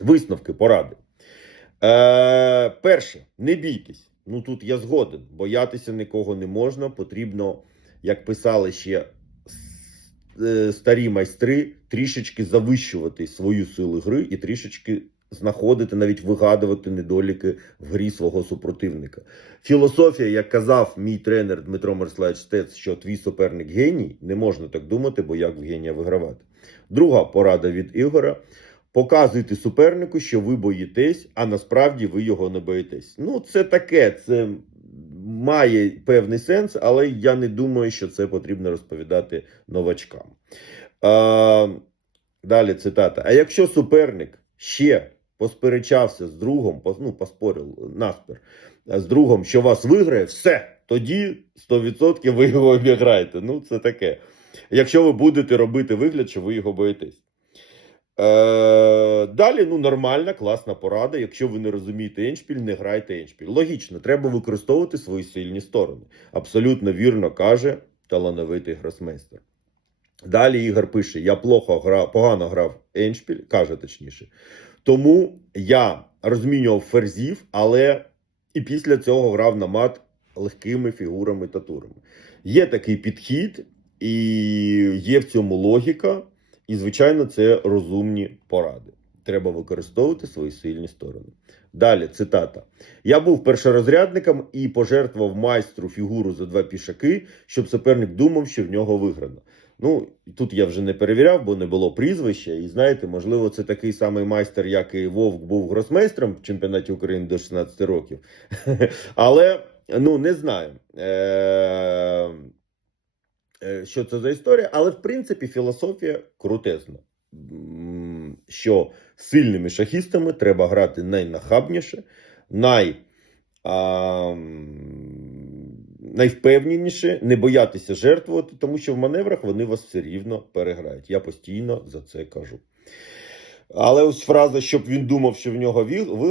Висновки, поради. Е, перше, не бійтесь. Ну тут я згоден. Боятися нікого не можна. Потрібно, як писали ще е, старі майстри, трішечки завищувати свою силу гри і трішечки знаходити, навіть вигадувати недоліки в грі свого супротивника. Філософія, як казав мій тренер Дмитро Мерславич Стец, що твій суперник геній, не можна так думати, бо як в генія вигравати. Друга порада від Ігора. Показуйте супернику, що ви боїтесь, а насправді ви його не боїтесь. Ну, це таке, це має певний сенс, але я не думаю, що це потрібно розповідати новачкам. А, далі цитата. А якщо суперник ще посперечався з другом, ну, поспорив наспір, з другом, що вас виграє, все, тоді 100% ви його обіграєте. Ну, це таке. Якщо ви будете робити вигляд, що ви його боїтесь. Е, далі, ну, нормальна, класна порада. Якщо ви не розумієте еншпіль, не грайте еншпіль. Логічно, треба використовувати свої сильні сторони. Абсолютно вірно каже талановитий гросмейстер. Далі Ігор пише: я плохо грав, погано грав еншпіль, каже точніше. Тому я розмінював ферзів, але і після цього грав на мат легкими фігурами та турами. Є такий підхід, і є в цьому логіка. І, звичайно, це розумні поради. Треба використовувати свої сильні сторони. Далі цитата: Я був першорозрядником і пожертвував майстру фігуру за два пішаки, щоб суперник думав, що в нього виграно. Ну, тут я вже не перевіряв, бо не було прізвища. І знаєте, можливо, це такий самий майстер, як і Вовк був гросмейстром в чемпіонаті України до 16 років. Але ну не знаю. Е- що це за історія, але в принципі філософія крутезна. Що сильними шахістами треба грати найнахабніше, най, а, найвпевненіше, не боятися жертвувати, тому що в маневрах вони вас все рівно переграють. Я постійно за це кажу. Але ось фраза, щоб він думав, що в нього віг.